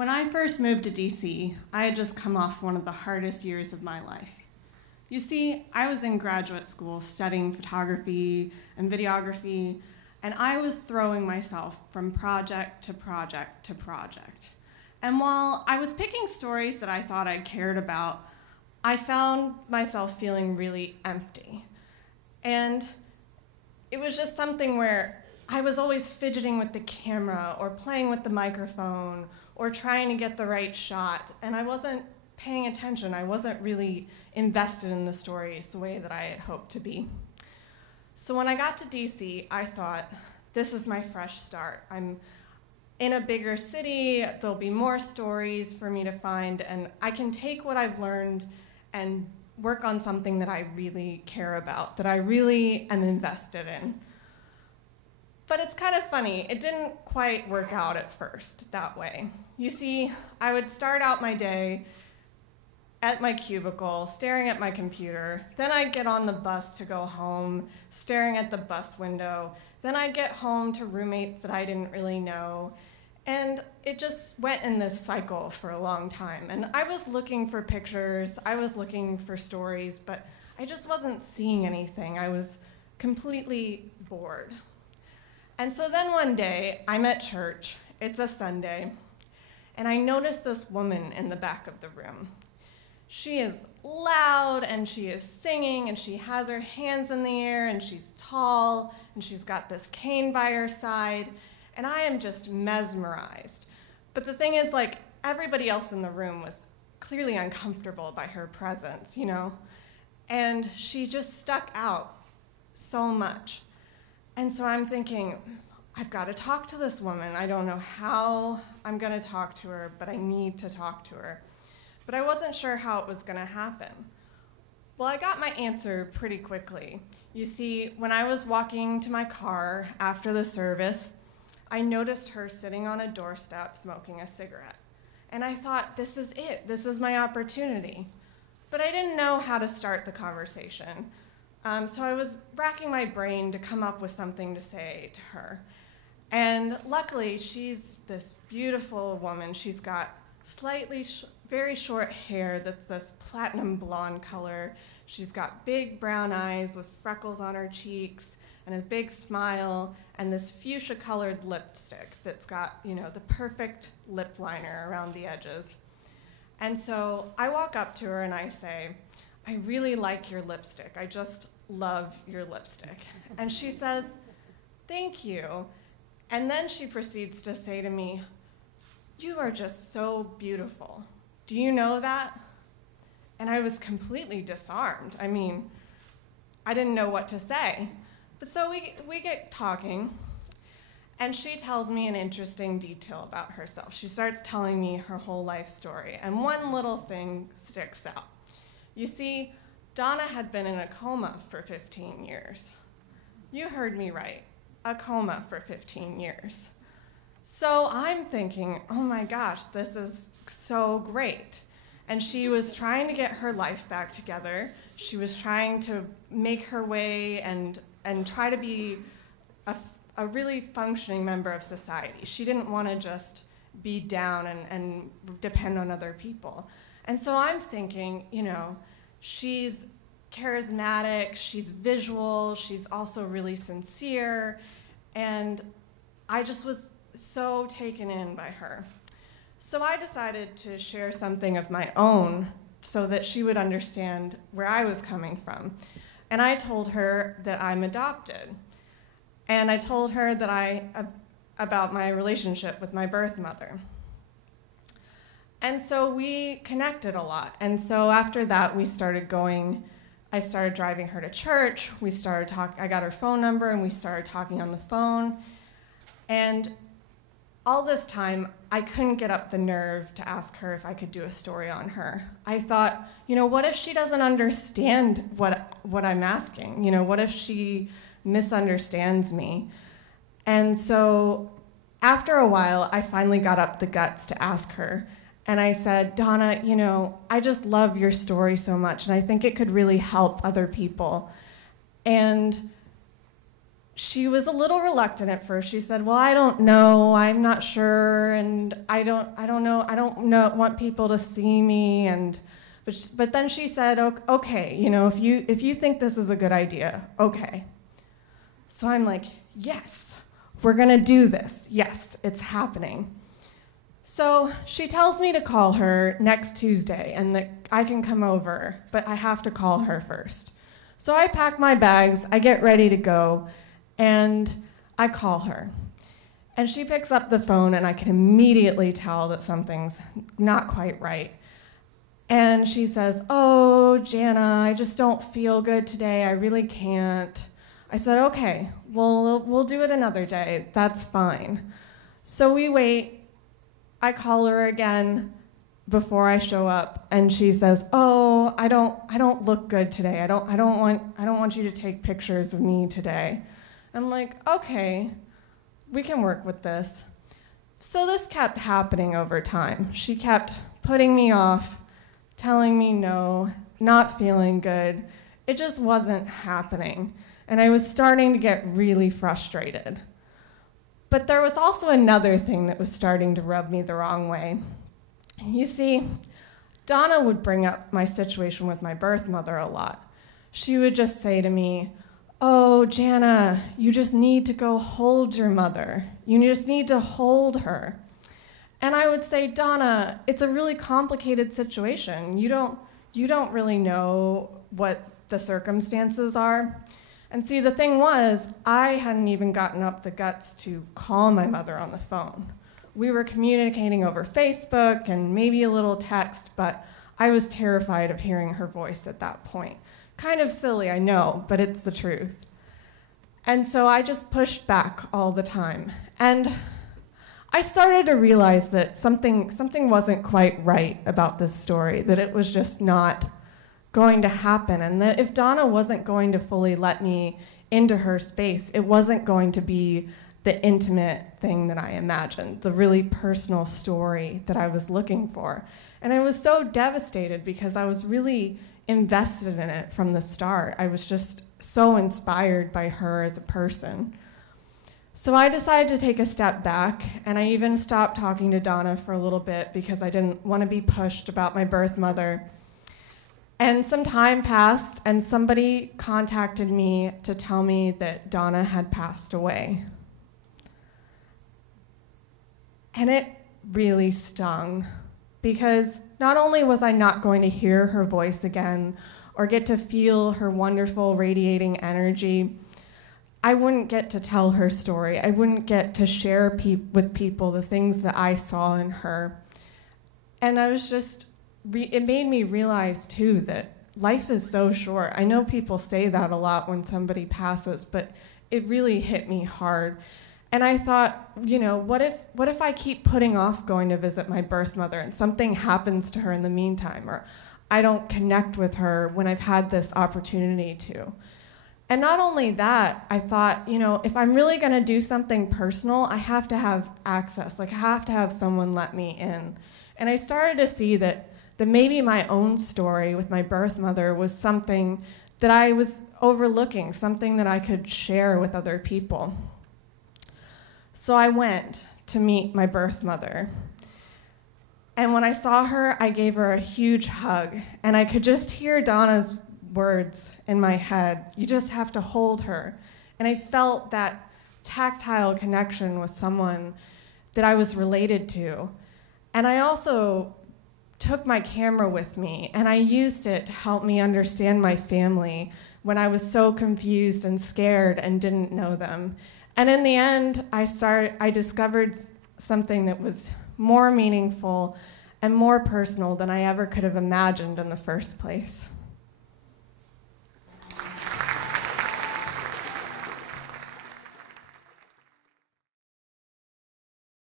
When I first moved to DC, I had just come off one of the hardest years of my life. You see, I was in graduate school studying photography and videography, and I was throwing myself from project to project to project. And while I was picking stories that I thought I cared about, I found myself feeling really empty. And it was just something where I was always fidgeting with the camera or playing with the microphone or trying to get the right shot, and I wasn't paying attention. I wasn't really invested in the stories the way that I had hoped to be. So when I got to DC, I thought, this is my fresh start. I'm in a bigger city, there'll be more stories for me to find, and I can take what I've learned and work on something that I really care about, that I really am invested in. But it's kind of funny, it didn't quite work out at first that way. You see, I would start out my day at my cubicle, staring at my computer. Then I'd get on the bus to go home, staring at the bus window. Then I'd get home to roommates that I didn't really know. And it just went in this cycle for a long time. And I was looking for pictures, I was looking for stories, but I just wasn't seeing anything. I was completely bored. And so then one day, I'm at church, it's a Sunday, and I noticed this woman in the back of the room. She is loud, and she is singing, and she has her hands in the air, and she's tall, and she's got this cane by her side, and I am just mesmerized. But the thing is, like, everybody else in the room was clearly uncomfortable by her presence, you know? And she just stuck out so much. And so I'm thinking, I've got to talk to this woman. I don't know how I'm going to talk to her, but I need to talk to her. But I wasn't sure how it was going to happen. Well, I got my answer pretty quickly. You see, when I was walking to my car after the service, I noticed her sitting on a doorstep smoking a cigarette. And I thought, this is it. This is my opportunity. But I didn't know how to start the conversation. So I was racking my brain to come up with something to say to her. And luckily, she's this beautiful woman. She's got slightly, very short hair that's this platinum blonde color. She's got big brown eyes with freckles on her cheeks and a big smile and this fuchsia-colored lipstick that's got, you know, the perfect lip liner around the edges. And so I walk up to her and I say, I really like your lipstick. I just love your lipstick. And she says, thank you. And then she proceeds to say to me, you are just so beautiful. Do you know that? And I was completely disarmed. I mean, I didn't know what to say. But so we get talking, and she tells me an interesting detail about herself. She starts telling me her whole life story, and one little thing sticks out. You see, Donna had been in a coma for 15 years. You heard me right, a coma for 15 years. So I'm thinking, oh my gosh, this is so great. And she was trying to get her life back together. She was trying to make her way and try to be a really functioning member of society. She didn't want to just be down and depend on other people. And so I'm thinking, you know, she's charismatic, she's visual, she's also really sincere, and I just was so taken in by her. So I decided to share something of my own so that she would understand where I was coming from. And I told her that I'm adopted. And I told her that about my relationship with my birth mother. And so we connected a lot. And so after that, we started going, I started driving her to church. We started talking, I got her phone number and we started talking on the phone. And all this time, I couldn't get up the nerve to ask her if I could do a story on her. I thought, you know, what if she doesn't understand what I'm asking? You know, what if she misunderstands me? And so after a while, I finally got up the guts to ask her. And I said, Donna, you know, I just love your story so much, and I think it could really help other people. And she was a little reluctant at first. She said, well, I don't know, I'm not sure, and I don't know, want people to see me, but then she said, okay, if you think this is a good idea, okay. So I'm like, yes, we're gonna do this. Yes, it's happening. So she tells me to call her next Tuesday and that I can come over, but I have to call her first. So I pack my bags, I get ready to go, and I call her. And she picks up the phone, and I can immediately tell that something's not quite right. And she says, oh, Janna, I just don't feel good today. I really can't. I said, okay, well, we'll do it another day. That's fine. So we wait. I call her again before I show up, and she says, oh, I don't look good today. I don't want you to take pictures of me today. I'm like, okay, we can work with this. So this kept happening over time. She kept putting me off, telling me no, not feeling good. It just wasn't happening. And I was starting to get really frustrated. But there was also another thing that was starting to rub me the wrong way. You see, Donna would bring up my situation with my birth mother a lot. She would just say to me, oh, Janna, you just need to go hold your mother. You just need to hold her. And I would say, Donna, it's a really complicated situation. You don't really know what the circumstances are. And see, the thing was, I hadn't even gotten up the guts to call my mother on the phone. We were communicating over Facebook and maybe a little text, but I was terrified of hearing her voice at that point. Kind of silly, I know, but it's the truth. And so I just pushed back all the time. And I started to realize that something wasn't quite right about this story, that it was just not going to happen, and that if Donna wasn't going to fully let me into her space, it wasn't going to be the intimate thing that I imagined, the really personal story that I was looking for. And I was so devastated because I was really invested in it from the start. I was just so inspired by her as a person. So I decided to take a step back, and I even stopped talking to Donna for a little bit because I didn't want to be pushed about my birth mother. And some time passed, and somebody contacted me to tell me that Donna had passed away. And it really stung, because not only was I not going to hear her voice again or get to feel her wonderful radiating energy, I wouldn't get to tell her story. I wouldn't get to share with people the things that I saw in her. And I was just, it made me realize, too, that life is so short. I know people say that a lot when somebody passes, but it really hit me hard. And I thought, what if I keep putting off going to visit my birth mother and something happens to her in the meantime, or I don't connect with her when I've had this opportunity to? And not only that, I thought, if I'm really going to do something personal, I have to have access. I have to have someone let me in. And I started to see that maybe my own story with my birth mother was something that I was overlooking, something that I could share with other people. So I went to meet my birth mother. And when I saw her, I gave her a huge hug. And I could just hear Donna's words in my head. You just have to hold her. And I felt that tactile connection with someone that I was related to. And I also took my camera with me, and I used it to help me understand my family when I was so confused and scared and didn't know them. And in the end, I discovered something that was more meaningful and more personal than I ever could have imagined in the first place.